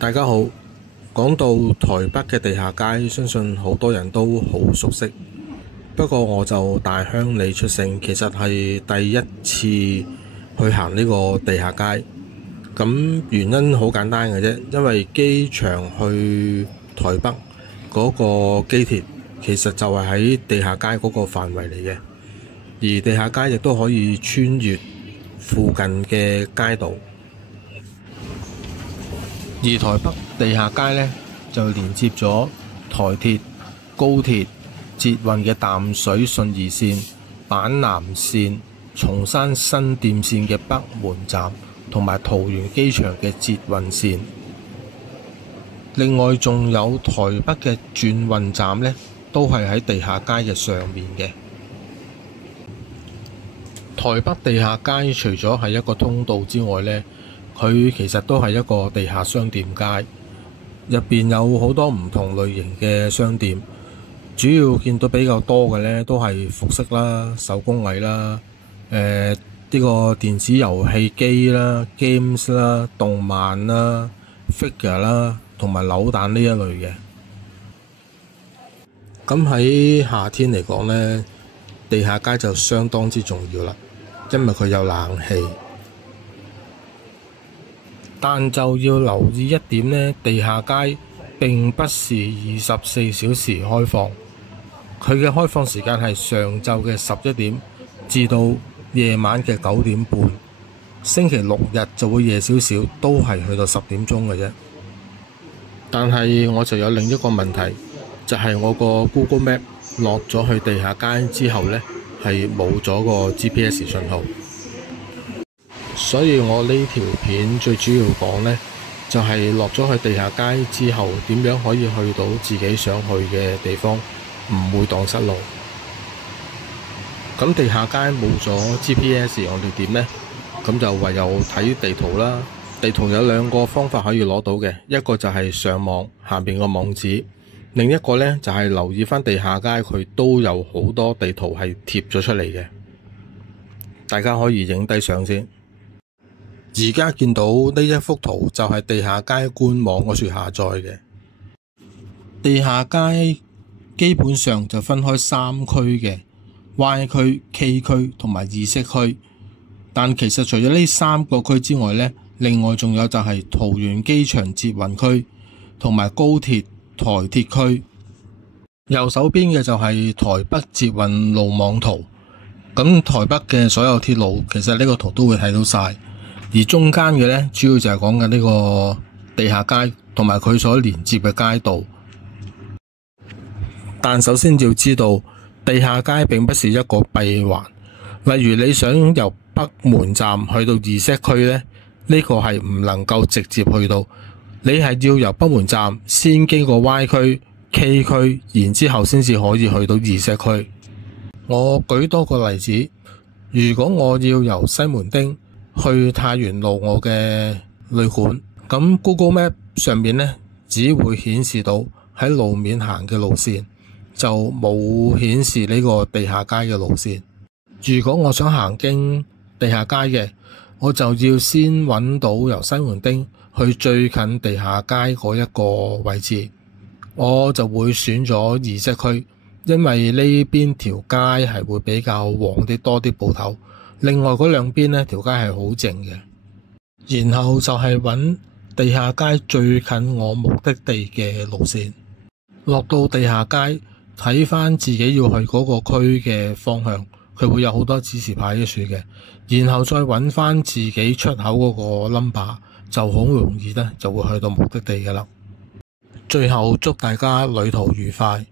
大家好，講到台北嘅地下街，相信好多人都好熟悉。不過我就大鄉里出生，其實係第一次去行呢個地下街。咁原因好簡單嘅啫，因為機場去台北嗰個機鐵其實就係喺地下街嗰個範圍嚟嘅，而地下街亦都可以穿越附近嘅街道。而台北地下街呢，就連接咗台鐵、高鐵、捷運嘅淡水信義線、板南線、松山新店線嘅北門站，同埋桃園機場嘅捷運線。另外仲有台北嘅轉運站呢，都係喺地下街嘅上面嘅。台北地下街除咗係一個通道之外呢，佢其實都係一個地下商店街，入邊有好多唔同類型嘅商店，主要見到比較多嘅呢都係服飾啦、手工藝啦、呢個電子遊戲機啦、games 啦、動漫啦、figure 啦，同埋扭蛋呢一類嘅。咁喺夏天嚟講呢，地下街就相當之重要啦，因為佢有冷氣。但就要留意一點呢，地下街並不是24小時開放，佢嘅開放時間係上晝嘅11點至到夜晚嘅9點半，星期六日就會夜少少，都係去到10點鐘嘅啫。但係我就有另一個問題，就係我個 Google Map 落咗去地下街之後呢，係冇咗個 GPS 信號。所以我呢條片最主要講呢，就係落咗去地下街之後，點樣可以去到自己想去嘅地方，唔會蕩失路。咁地下街冇咗 GPS， 我哋點呢？咁就唯有睇地圖啦。地圖有兩個方法可以攞到嘅，一個就係上網下邊個網址，另一個呢，就係留意返地下街，佢都有好多地圖係貼咗出嚟嘅，大家可以影低相先。而家見到呢一幅圖就係地下街官網嗰處下載嘅。地下街基本上就分開3區嘅 Y 區、K 區同埋意識區。但其實除咗呢3個區之外呢，另外仲有就係桃園機場捷運區同埋高鐵台鐵區。右手邊嘅就係台北捷運路網圖。咁台北嘅所有鐵路其實呢個圖都會睇到晒。而中間嘅呢，主要就係講緊呢個地下街同埋佢所連接嘅街道。但首先要知道，地下街並不是一個閉環。例如你想由北門站去到意識區呢，呢個係唔能夠直接去到。你係要由北門站先經過 Y 區、K 區，然之後先至可以去到意識區。我舉多個例子，如果我要由西門町去太原路我嘅旅館，咁 Google Map 上面呢，只會顯示到喺路面行嘅路線，就冇顯示呢個地下街嘅路線。如果我想行經地下街嘅，我就要先揾到由西門町去最近地下街嗰一個位置，我就會選咗意識區，因為呢邊條街係會比較旺啲，多啲鋪頭。另外嗰兩邊呢條街係好靜嘅。然後就係揾地下街最近我目的地嘅路線，落到地下街睇返自己要去嗰個區嘅方向，佢會有好多指示牌喺處嘅，然後再揾返自己出口嗰個 number， 就好容易呢就會去到目的地㗎喇。最後祝大家旅途愉快。